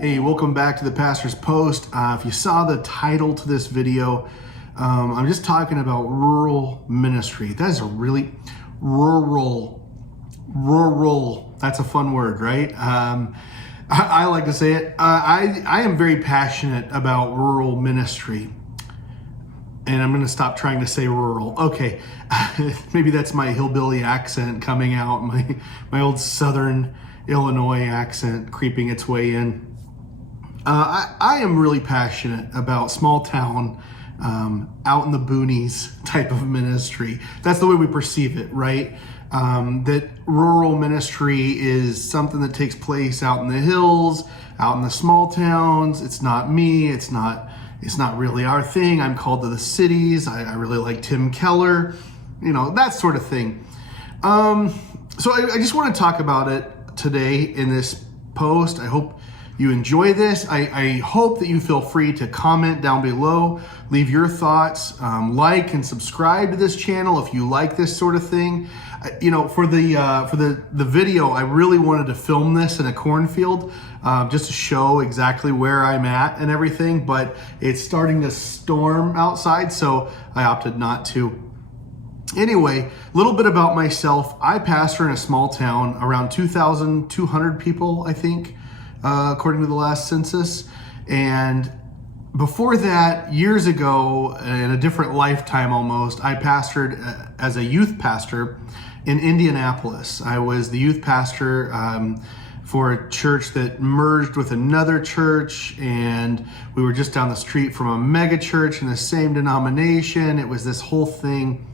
Hey, welcome back to the Pastor's Post. If you saw the title to this video, I'm just talking about rural ministry. That is a really rural. That's a fun word, right? I like to say it. I am very passionate about rural ministry. And I'm going to stop trying to say rural. Okay, maybe that's my hillbilly accent coming out, my old Southern Illinois accent creeping its way in. I am really passionate about small town, out in the boonies type of ministry. That's the way we perceive it, right? That rural ministry is something that takes place out in the hills, out in the small towns. It's not me. It's not really our thing. I'm called to the cities. I really like Tim Keller, that sort of thing. So I just want to talk about it today in this post. I hope you enjoy this. I hope that you feel free to comment down below, leave your thoughts, like and subscribe to this channel if you like this sort of thing. For the video, I really wanted to film this in a cornfield, just to show exactly where I'm at and everything, but it's starting to storm outside, so I opted not to. Anyway, a little bit about myself. I pastor in a small town, around 2,200 people, I think, according to the last census. And before that, years ago, in a different lifetime almost, I pastored as a youth pastor in Indianapolis. I was the youth pastor for a church that merged with another church, and we were just down the street from a mega church in the same denomination. It was this whole thing.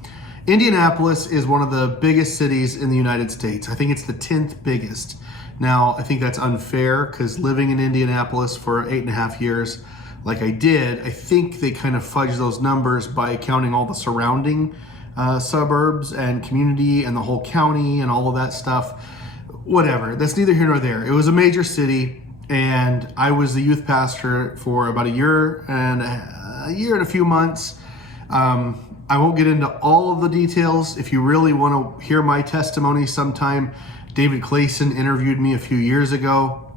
Indianapolis is one of the biggest cities in the United States. I think it's the 10th biggest. Now, I think that's unfair because living in Indianapolis for 8.5 years, like I did, I think they kind of fudge those numbers by counting all the surrounding suburbs and community and the whole county and all of that stuff. Whatever, that's neither here nor there. It was a major city, and I was the youth pastor for about a year and a few months. I won't get into all of the details. If you really want to hear my testimony sometime, David Clayson interviewed me a few years ago.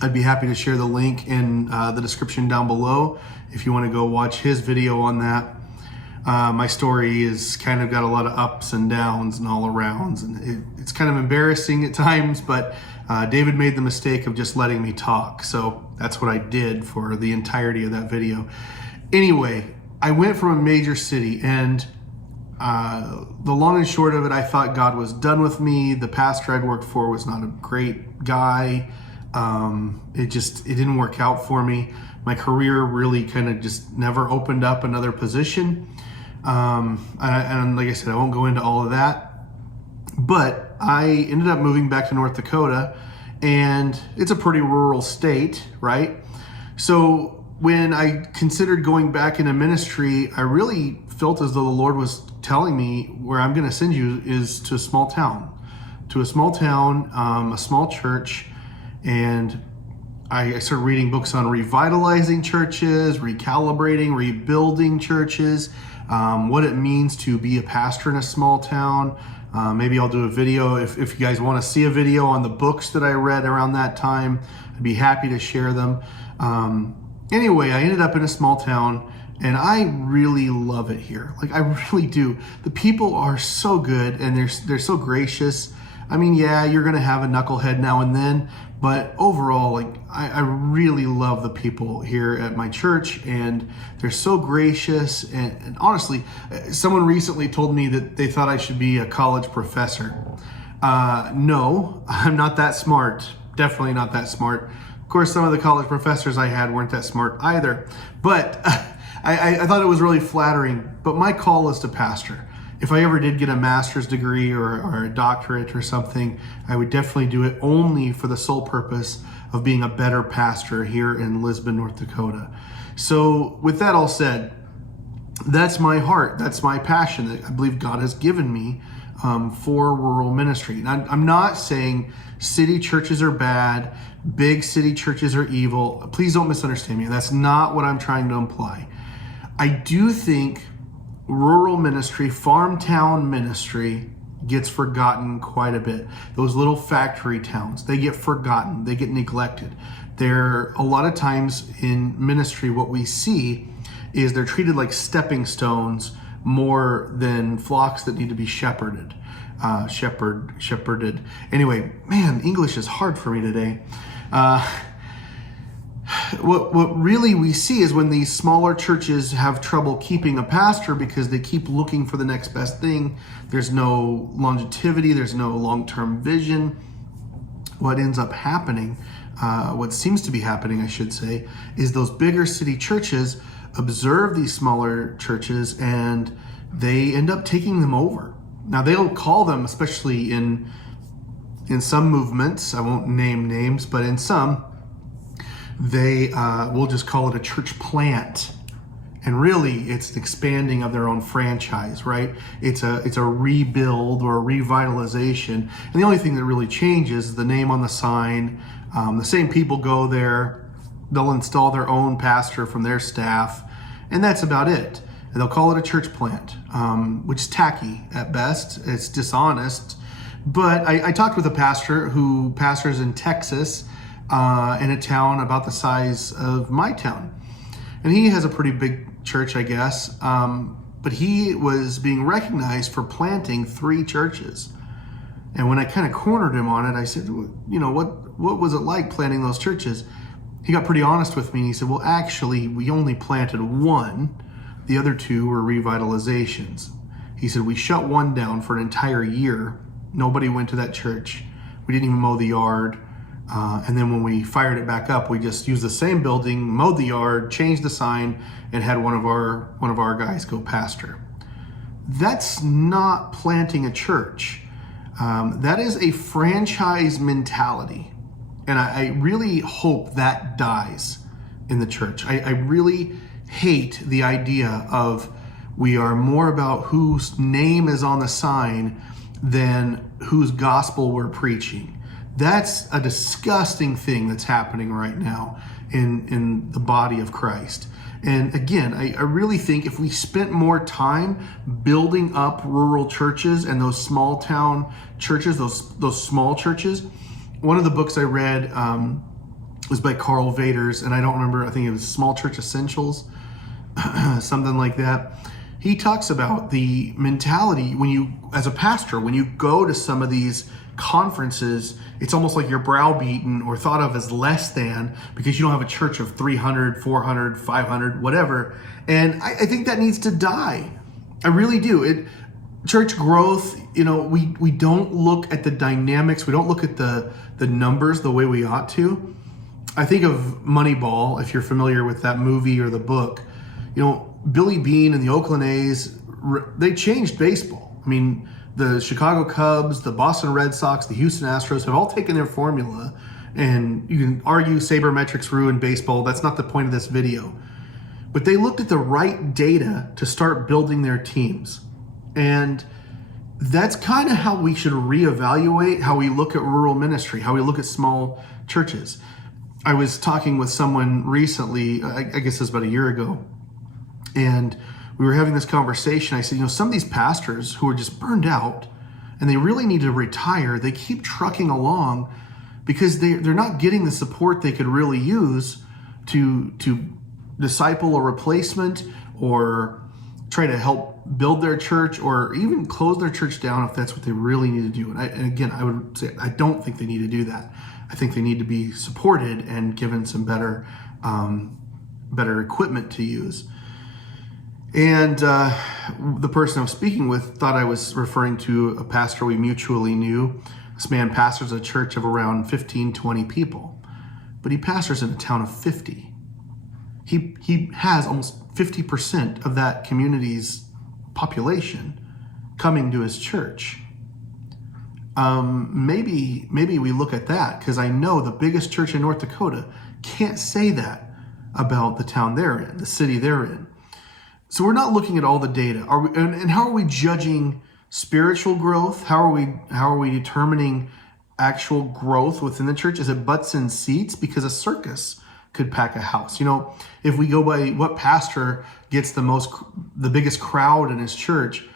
I'd be happy to share the link in the description down below if you want to go watch his video on that. My story is kind of got a lot of ups and downs and all arounds, and it's kind of embarrassing at times, but David made the mistake of just letting me talk. So that's what I did for the entirety of that video. Anyway, I went from a major city, and the long and short of it, I thought God was done with me. The pastor I'd worked for was not a great guy. It didn't work out for me. My career really kind of just never opened up another position. And like I said, I won't go into all of that, but I ended up moving back to North Dakota, and it's a pretty rural state, right? So when I considered going back into ministry, I really felt as though the Lord was telling me where I'm going to send you is to a small town, a small church. And I started reading books on revitalizing churches, recalibrating, rebuilding churches, what it means to be a pastor in a small town. Maybe I'll do a video if you guys want to see a video on the books that I read around that time. I'd be happy to share them. Anyway, I ended up in a small town, and I really love it here. Like, I really do. The people are so good, and they're so gracious. I mean, yeah, you're going to have a knucklehead now and then, but overall, like, I really love the people here at my church, and they're so gracious. And honestly, someone recently told me that they thought I should be a college professor. No, I'm not that smart. Definitely not that smart. Of course, some of the college professors I had weren't that smart either, but I thought it was really flattering. But my call is to pastor. If I ever did get a master's degree or a doctorate or something, I would definitely do it only for the sole purpose of being a better pastor here in Lisbon, North Dakota. So with that all said, that's my heart. That's my passion that I believe God has given me for rural ministry. And I'm not saying city churches are bad, big city churches are evil. Please don't misunderstand me. That's not what I'm trying to imply. I do think rural ministry, farm town ministry gets forgotten quite a bit. Those little factory towns, they get forgotten, they get neglected. They're a lot of times in ministry, what we see is they're treated like stepping stones more than flocks that need to be shepherded. Shepherded. Anyway, man, English is hard for me today. What really we see is when these smaller churches have trouble keeping a pastor because they keep looking for the next best thing. There's no longevity. There's no long-term vision. What ends up happening, what seems to be happening, I should say, is those bigger city churches observe these smaller churches and they end up taking them over. Now, they'll call them, especially in some movements, I won't name names, but in some, they will just call it a church plant. And really, it's the expanding of their own franchise, right? It's a rebuild or a revitalization. And the only thing that really changes is the name on the sign. The same people go there. They'll install their own pastor from their staff. And that's about it. And they'll call it a church plant, which is tacky at best. It's dishonest. But I talked with a pastor who pastors in Texas, in a town about the size of my town. And he has a pretty big church, I guess. But he was being recognized for planting 3 churches. And when I kind of cornered him on it, I said, what was it like planting those churches? He got pretty honest with me. And he said, well, actually, we only planted 1. The other 2 were revitalizations. He said, we shut 1 down for an entire year. Nobody went to that church. We didn't even mow the yard. And then when we fired it back up, we just used the same building, mowed the yard, changed the sign, and had one of our guys go pastor. That's not planting a church. That is a franchise mentality. And I really hope that dies in the church. I really hate the idea of we are more about whose name is on the sign than whose gospel we're preaching. That's a disgusting thing that's happening right now in the body of Christ. And again, I really think if we spent more time building up rural churches and those small town churches, those small churches. One of the books I read was by Carl Vaders, and I don't remember, I think it was Small Church Essentials, something like that. He talks about the mentality when you, as a pastor, when you go to some of these conferences, it's almost like you're browbeaten or thought of as less than because you don't have a church of 300, 400, 500, whatever. And I think that needs to die. I really do. Church growth, we don't look at the dynamics. We don't look at the numbers the way we ought to. I think of Moneyball, if you're familiar with that movie or the book. Billy Beane and the Oakland A's, they changed baseball. I mean, the Chicago Cubs, the Boston Red Sox, the Houston Astros have all taken their formula, and you can argue sabermetrics ruined baseball. That's not the point of this video. But they looked at the right data to start building their teams. And that's kind of how we should reevaluate how we look at rural ministry, how we look at small churches. I was talking with someone recently, I guess it was about a year ago, and we were having this conversation. I said, some of these pastors who are just burned out and they really need to retire, they keep trucking along because they're not getting the support they could really use to disciple a replacement or try to help build their church or even close their church down if that's what they really need to do. And again, I would say I don't think they need to do that. I think they need to be supported and given some better equipment to use. And the person I was speaking with thought I was referring to a pastor we mutually knew. This man pastors a church of around 15, 20 people, but he pastors in a town of 50. He has almost 50% of that community's population coming to his church. Maybe we look at that, because I know the biggest church in North Dakota can't say that about the town they're in, the city they're in. So we're not looking at all the data. And how are we judging spiritual growth? How are we determining actual growth within the church? Is it butts in seats? Because a circus could pack a house. If we go by what pastor gets the biggest crowd in his church,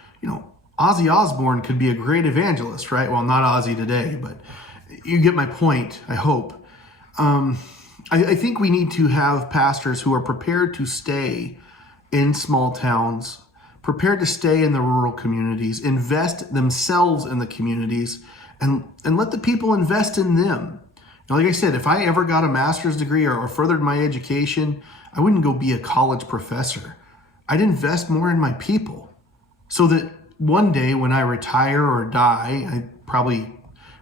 Ozzy Osbourne could be a great evangelist, right? Well, not Ozzy today, but you get my point, I hope. I think we need to have pastors who are prepared to stay in small towns, prepared to stay in the rural communities, invest themselves in the communities, and let the people invest in them. Now, like I said, if I ever got a master's degree or furthered my education, I wouldn't go be a college professor. I'd invest more in my people so that one day when I retire or die, I probably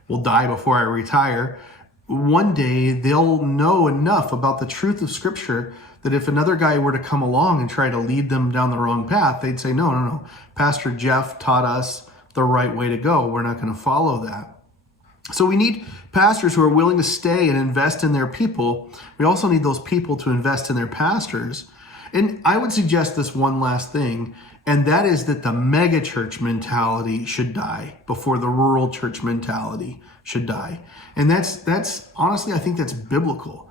will die before I retire, one day they'll know enough about the truth of Scripture that if another guy were to come along and try to lead them down the wrong path, they'd say, no. Pastor Jeff taught us the right way to go. We're not going to follow that. So we need pastors who are willing to stay and invest in their people. We also need those people to invest in their pastors. And I would suggest this one last thing, and that is that the megachurch mentality should die before the rural church mentality should die. And that's honestly, I think that's biblical.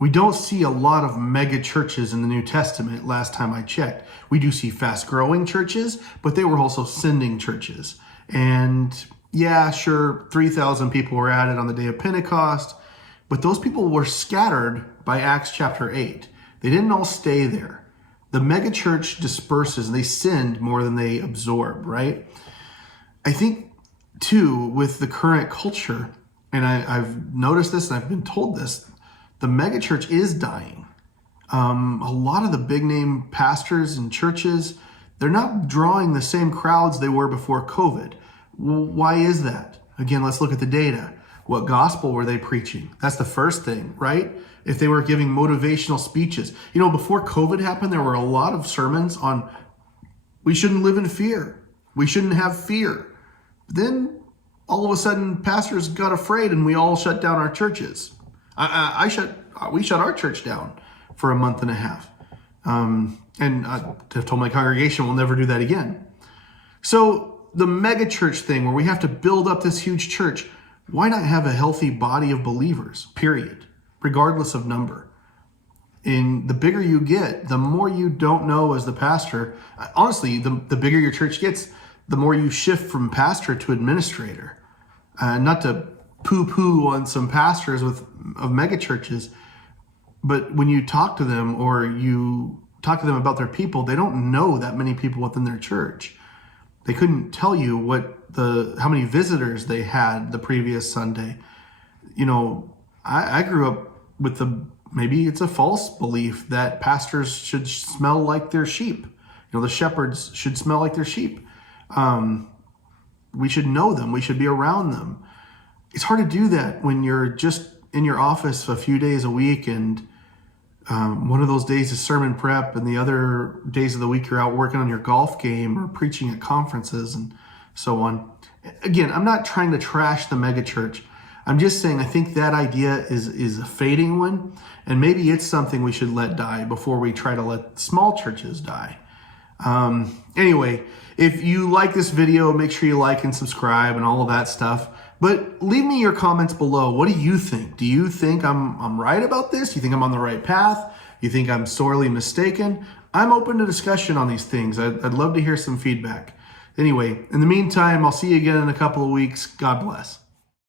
We don't see a lot of mega churches in the New Testament last time I checked. We do see fast growing churches, but they were also sending churches. And yeah, sure, 3,000 people were added on the day of Pentecost, but those people were scattered by Acts chapter 8. They didn't all stay there. The megachurch disperses and they send more than they absorb, right? I think, too, with the current culture, and I've noticed this and I've been told this, the megachurch is dying. A lot of the big name pastors and churches, they're not drawing the same crowds they were before COVID. Well, why is that? Again, let's look at the data. What gospel were they preaching? That's the first thing, right? If they were giving motivational speeches. Before COVID happened, there were a lot of sermons on we shouldn't live in fear. We shouldn't have fear. But then all of a sudden, pastors got afraid and we all shut down our churches. We shut our church down for a month and a half. And I've told my congregation we'll never do that again. So the mega church thing where we have to build up this huge church, why not have a healthy body of believers, period, regardless of number? And the bigger you get, the more you don't know as the pastor. Honestly, the bigger your church gets, the more you shift from pastor to administrator. Not to poo-poo on some pastors of mega churches, but when you talk to them or you talk to them about their people, they don't know that many people within their church. They couldn't tell you how many visitors they had the previous Sunday. I grew up with maybe it's a false belief that pastors should smell like their sheep. The shepherds should smell like their sheep. We should know them. We should be around them. It's hard to do that when you're just in your office a few days a week and one of those days is sermon prep and the other days of the week you're out working on your golf game or preaching at conferences and so on. Again, I'm not trying to trash the megachurch. I'm just saying I think that idea is a fading one, and maybe it's something we should let die before we try to let small churches die. Anyway, if you like this video, make sure you like and subscribe and all of that stuff. But leave me your comments below. What do you think? Do you think I'm right about this? Do you think I'm on the right path? Do you think I'm sorely mistaken? I'm open to discussion on these things. I'd love to hear some feedback. Anyway, in the meantime, I'll see you again in a couple of weeks. God bless.